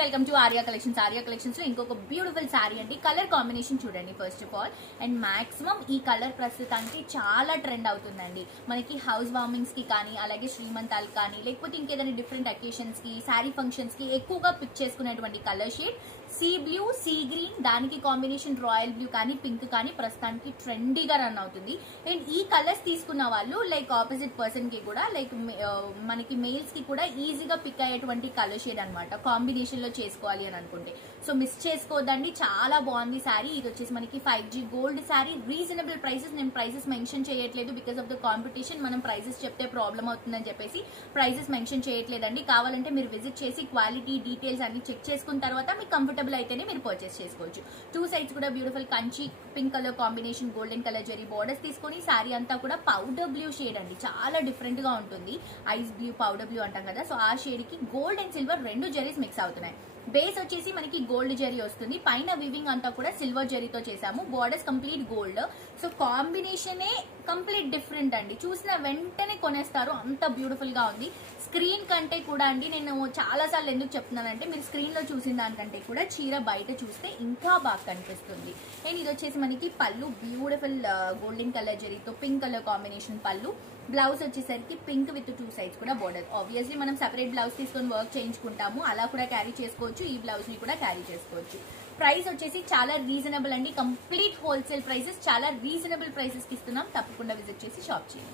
Welcome to Arya collections. Arya collections లో ఇంకొక beautiful sari అండి. కలర్ కాంబినేషన్ చూడండి first of all. And maximum ఈ కలర్ ప్రస్తుతానికి చాలా ట్రెండ్ అవుతుందండి. మనకి హౌస్ వార్మింగ్స్ కి కానీ, అలాగే శ్రీమంతాలు కానీ, లేకపోతే ఇంకేదైనా డిఫరెంట్ అకేషన్స్ కి, శారీ ఫంక్షన్స్ కి ఎక్కువగా పిక్ చేసుకునేటువంటి colour shade sea blue, sea green, దానికి కాంబినేషన్ రాయల్ బ్లూ కానీ, పింక్ కానీ ప్రస్తుతానికి ట్రెండీగా రన్ అవుతుంది. అండ్ ఈ కలర్స్ తీసుకున్న వాళ్ళు లైక్ ఆపోజిట్ పర్సన్ కి కూడా లైక్ మనకి మేల్స్ కి కూడా ఈజీగా పిక్ అయ్యేటువంటి కలర్ షేడ్ అనమాట. కాంబినేషన్ లో చేసుకోవాలి అని అనుకుంటే సో మిస్ చేసుకోవద్దండి. చాలా బాగుంది శారీ. ఇది వచ్చేసి మనకి 5G gold sari. Reasonable prices. నేను ప్రైసెస్ మెన్షన్ చేయట్లేదు బికాస్ ఆఫ్ ద కాంపిటీషన్. మనం ప్రైసెస్ చెప్తే ప్రాబ్లం అవుతుందని చెప్పేసి ప్రైసెస్ మెన్షన్ చేయట్లేదండి. కావాలంటే మీరు విజిట్ చేసి క్వాలిటీ డీటెయిల్స్ అన్ని చెక్ చేసుకున్న తర్వాత మీకు కంఫర్టబుల్ అయితేనే మీరు పర్చేస్ చేసుకోవచ్చు. 2 సైడ్స్ కూడా beautiful Kanchi pink colour combination, golden colour zari borders తీసుకొని శారీ అంతా కూడా పౌడర్ బ్లూ షేడ్ అండి. చాలా డిఫరెంట్ గా ఉంటుంది. ఐస్ బ్లూ, పౌడర్ బ్లూ అంటాం కదా. సో ఆ షేడ్ కి గోల్డ్ అండ్ సిల్వర్ రెండు జరీస్ మిక్స్ అవుతున్నాయి. బేస్ వచ్చేసి మనకి గోల్డ్ జరీ వస్తుంది. పైన వివింగ్ అంతా కూడా సిల్వర్ జరీతో చేసాము. Borders complete gold. సో కాంబినేషనే కంప్లీట్ డిఫరెంట్ అండి. చూసిన వెంటనే కొనేస్తారు, అంత బ్యూటిఫుల్ గా ఉంది. స్క్రీన్ కంటే కూడా అండి, నేను చాలా సార్లు ఎందుకు చెప్తున్నానంటే మీరు స్క్రీన్ లో చూసిన దానికంటే కూడా చీర బయట చూస్తే ఇంకా బాగా కనిపిస్తుంది. అండ్ ఇది వచ్చేసి మనకి పళ్ళు బ్యూటిఫుల్ గోల్డెన్ కలర్ జరీతో పింక్ కలర్ కాంబినేషన్ పళ్ళు. బ్లౌజ్ వచ్చేసరికి పింక్ విత్ 2 సైడ్స్ కూడా బోర్డర్. ఆబ్వియస్లీ మనం సెపరేట్ బ్లౌజ్ తీసుకొని వర్క్ చేయించుకుంటాము, అలా కూడా క్యారీ చేసుకోవచ్చు. ఈ బ్లౌజ్ ని కూడా క్యారీ చేసుకోవచ్చు. ప్రైస్ వచ్చేసి చాలా రీజనబుల్ అండి. కంప్లీట్ హోల్సేల్ ప్రైసెస్, చాలా రీజనబుల్ ప్రైసెస్ కి ఇస్తున్నాం. తప్పకుండా విజిట్ చేసి షాప్ చేయండి.